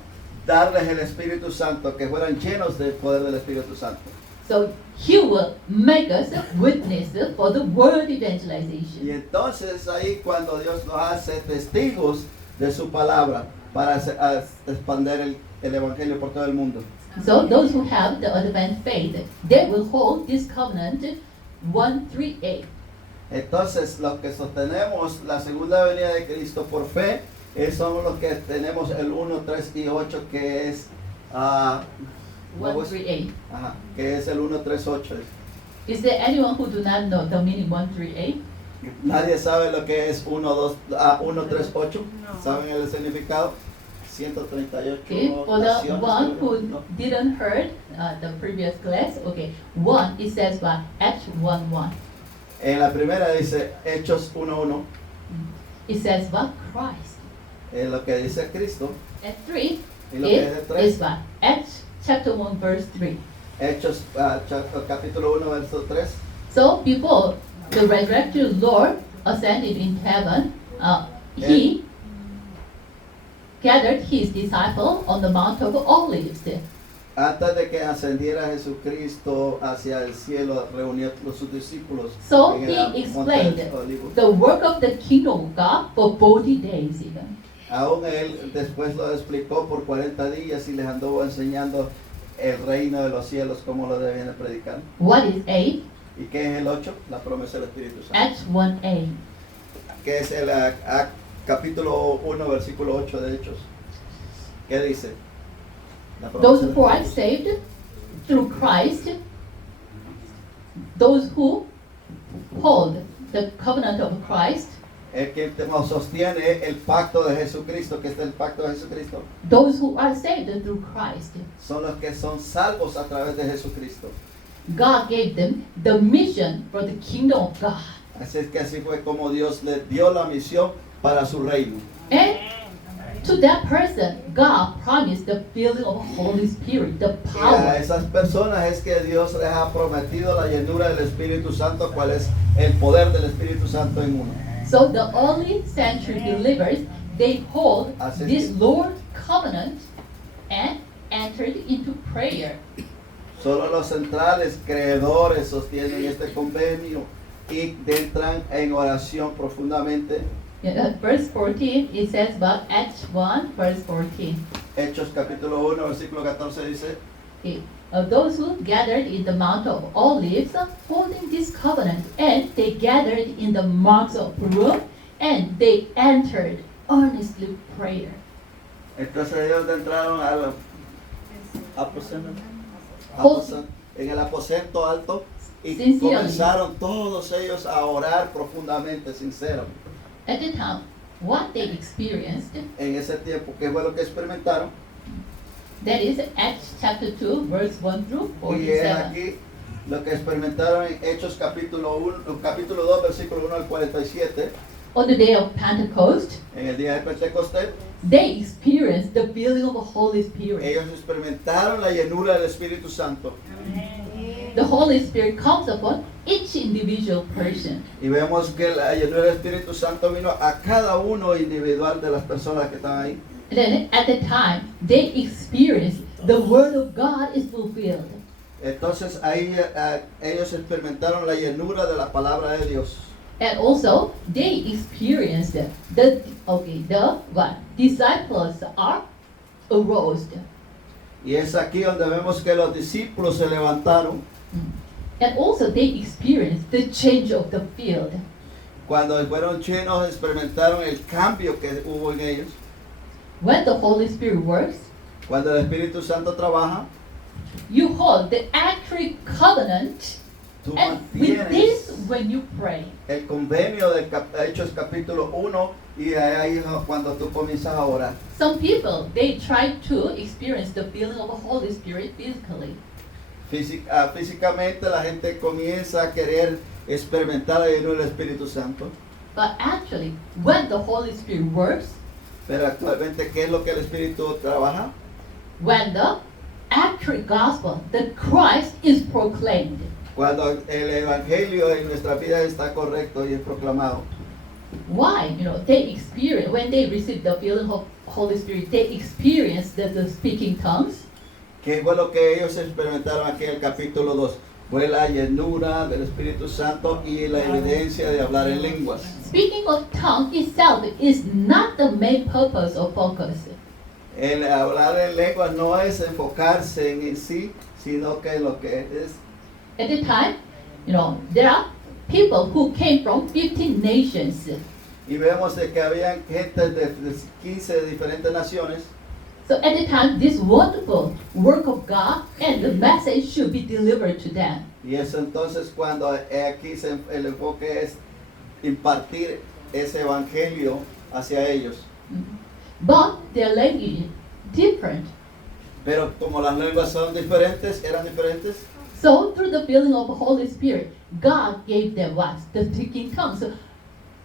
darles el Espíritu Santo, que fueran llenos del poder del Espíritu Santo. So He will make us witness for the word Y evangelization. entonces ahí cuando Dios nos hace testigos de su palabra para expandir el Evangelio por todo el mundo. So those who have the advanced faith, they will hold this covenant 138. Entonces los que sostenemos la segunda venida de Cristo por fe, somos los que tenemos el 1, 3 y 8 que es, 138. ajá, que es el 1, 3, 8. Is there anyone who do not know the meaning 138? Nadie sabe lo que es 1, 3, 8. ¿Saben el significado? 138 Okay, for the ocasiones, one creo, who ¿no? didn't heard the previous class, okay, 1 it says what? H11. En la primera dice Hechos 1:1, It says what? Christ. lo que dice Cristo, And 3 y lo que dice it 3, is what? Acts chapter 1 verse 3. Hechos capítulo 1, verso 3. So before the resurrected Lord ascended in heaven, he gathered his disciples on the Mount of Olives. Antes de que ascendiera Jesucristo hacia el cielo, reunió a sus discípulos. So en he el monte explained de Olivos. the work of the kingdom of God for 40 days even. Aún él después lo explicó por 40 días y les anduvo enseñando el reino de los cielos, cómo lo debían de predicar. What is 8? ¿Y qué es el 8? La promesa del Espíritu Santo. Acts 1:8. Que es el capítulo 1, versículo 8 de Hechos. ¿Qué dice? La promesa Those del who are Espíritu saved through Christ, those who hold the covenant of Christ, El que nos sostiene el pacto de Jesucristo, que es el pacto de Jesucristo, those who are saved through Christ, son los que son salvos a través de Jesucristo. God gave them the mission for the kingdom of God. Así es que así fue como Dios le dio la misión para su reino. And to that person, God promised the filling of the Holy Spirit, the Y a power. esas personas es que Dios les ha prometido la llenura del Espíritu Santo, cuál es el poder del Espíritu Santo en uno. So the early century believers, they hold Así es this que- Lord covenant and entered into prayer. Solo los centrales creedores sostienen este convenio y entran en oración profundamente. Verse 14, it says about Acts 1, verse 14. Hechos capítulo 1, versículo 14 dice, Okay. Those who gathered in the Mount of Olives, holding this covenant, and they gathered in the Mount of Peru, and they entered earnestly prayer. entonces ellos entraron al aposento. en el aposento alto y Sincerely. comenzaron todos ellos a orar profundamente, sinceramente. At the time, what they experienced, En ese tiempo, ¿qué fue lo que experimentaron? that is Acts chapter 2, verse 1 through Y es 47. aquí lo que experimentaron en Hechos capítulo 2, versículo 1 al 47, On the day of Pentecost, en el día de Pentecostés. they experienced the filling of the Holy Spirit. Ellos experimentaron la llenura del Espíritu Santo. The Holy Spirit comes upon each individual person. Y vemos que la llenura del Espíritu Santo vino a cada uno individual de las personas que están ahí. And then at the time, they experienced the Word of God is fulfilled. Entonces ahí ellos experimentaron la llenura de la palabra de Dios. And also, they experienced the disciples are arose. Y es aquí donde vemos que los discípulos se levantaron And also, they experienced the change of the field. cuando fueron llenos, experimentaron el cambio que hubo en ellos. When the Holy Spirit works, Cuando el Espíritu Santo trabaja, you hold the actual covenant. tú And with this, mantienes when you pray, el convenio de Hechos capítulo 1 y ahí es cuando tú comienzas a orar. some people they try to experience the feeling of the Holy Spirit physically. Físicamente la gente comienza a querer experimentar la llenura del Espíritu Santo, But actually, when the Holy Spirit works, pero actualmente ¿qué es lo que el Espíritu trabaja? when the actual gospel, the Christ is proclaimed, Cuando el Evangelio en nuestra vida está correcto y es proclamado. why? They experience, when they receive the feeling of Holy Spirit, they experience the speaking tongues. ¿Qué fue lo que ellos experimentaron aquí en el capítulo 2? Fue la llenura del Espíritu Santo y la evidencia de hablar en lenguas. Speaking of tongue itself is not the main purpose or focus. El hablar en lenguas no es enfocarse en sí, sino que lo que es. At the time, there are people who came from 15 nations. Y vemos de que había gente de 15 diferentes naciones. So at the time, this wonderful work of God and the message should be delivered to them. Y es entonces cuando aquí el enfoque es impartir ese evangelio hacia ellos. But their language is different. Pero como las lenguas son diferentes, eran diferentes, So through the filling of the Holy Spirit, God gave them what? The speaking tongues. So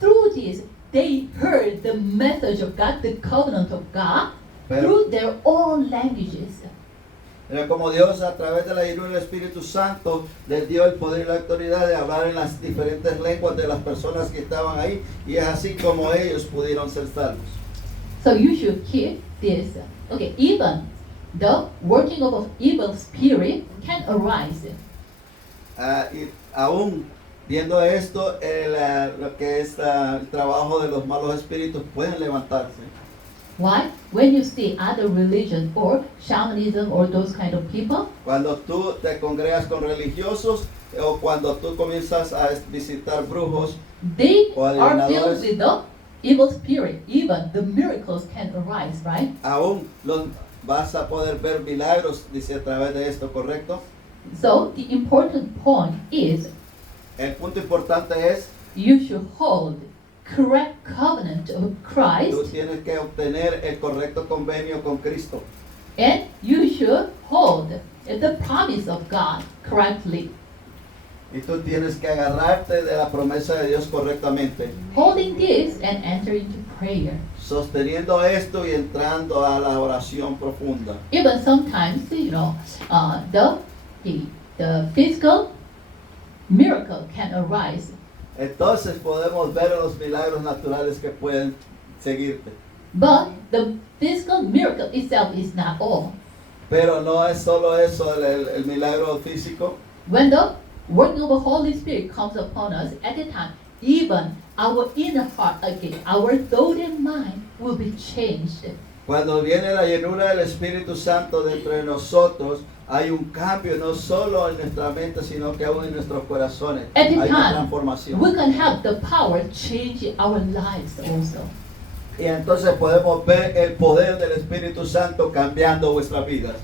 through this, they heard the message of God, the covenant of God, Pero- through their own languages. era como Dios a través de la llenura del Espíritu Santo les dio el poder y la autoridad de hablar en las diferentes lenguas de las personas que estaban ahí, y es así como ellos pudieron ser salvos. So you should keep this. Okay, even the working of an evil spirit can arise. Y aún viendo esto, lo que es el trabajo de los malos espíritus pueden levantarse. Why? When you see other religions or shamanism or those kind of people, Cuando tú te congregas con religiosos o cuando tú comienzas a visitar brujos, they O are adivinadores. filled with the evil spirit. Even the miracles can arise, right? aún vas a poder ver milagros, dice, a través de esto, ¿correcto? So the important point is El punto importante es, you should hold correct covenant of tú Christ, tienes que obtener el correcto convenio con Cristo. and you should hold the promise of God correctly. Y tú tienes que agarrarte de la promesa de Dios correctamente. Holding this and enter into prayer. Sosteniendo esto y entrando a la oración profunda. Even sometimes, the physical miracle can arise, Entonces podemos ver los milagros naturales que pueden seguirte. but the physical miracle itself is not all. Pero no es solo eso, el milagro físico. When the working of the Holy Spirit comes upon us at the time, even our inner heart again, our thought and mind will be changed. Cuando viene la llenura del Espíritu Santo dentro de nosotros, hay un cambio no solo en nuestra mente, sino que aún en nuestros corazones. At Hay the una time, transformación. we can have the power change our lives also. Y entonces podemos ver el poder del Espíritu Santo cambiando vuestras vidas.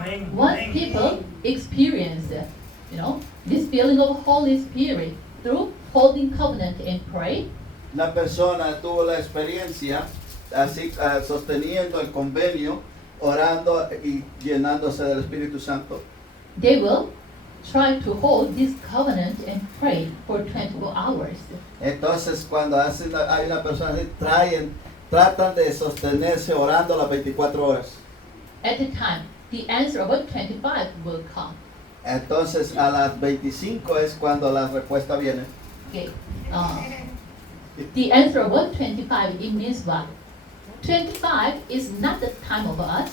Amén. Amén. Once Amén. people experience, this feeling of Holy Spirit through holding covenant and pray, Una persona tuvo la experiencia así sosteniendo el convenio, orando y llenándose del Espíritu Santo. they will try to hold this covenant and pray for 24 hours. Entonces, cuando hay una persona así, tratan de sostenerse orando las 24 horas. At the time, the answer about 25 will come. Entonces, a las 25 es cuando la respuesta viene. Okay. The answer about 25, it means what? 25 is not the time of us.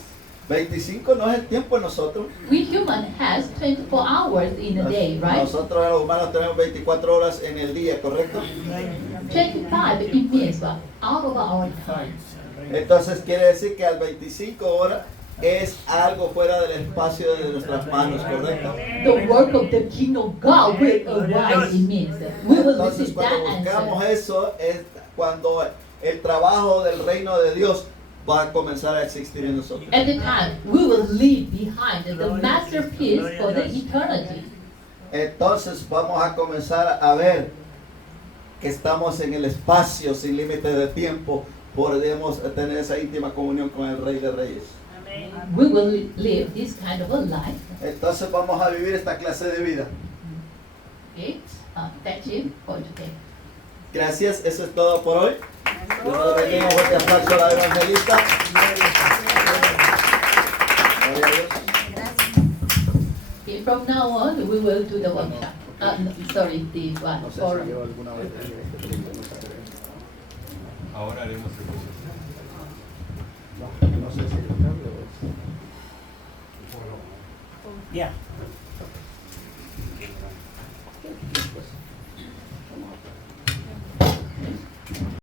25 no es el tiempo de nosotros. We human has 24 hours in a day, right? Nosotros los humanos tenemos 24 horas en el día, ¿correcto? 25, it means what? Out of our time. Entonces quiere decir que al 25 horas es algo fuera del espacio de nuestras manos, ¿correcto? The work of the kingdom of God will arise, it means. We will Entonces receive that cuando buscamos answer. eso es cuando el trabajo del reino de Dios va a comenzar a existir en nosotros. At the time, we will leave behind the masterpiece for the eternity. Entonces vamos a comenzar a ver que estamos en el espacio sin límite de tiempo. Podemos tener esa íntima comunión con el Rey de Reyes. We will live this kind of a life. Entonces vamos a vivir esta clase de vida. Okay? That's it for today. Gracias, eso es todo por hoy. Dios nos bendiga. Un fuerte aplauso a la evangelista. Gloria a Dios. Okay, from now on, we will do the workshop. No, sorry, the one. No sé si forum. yo alguna vez he tenido este tipo de cosas. Ahora haremos el proceso. No sé si lo cambio. Ya.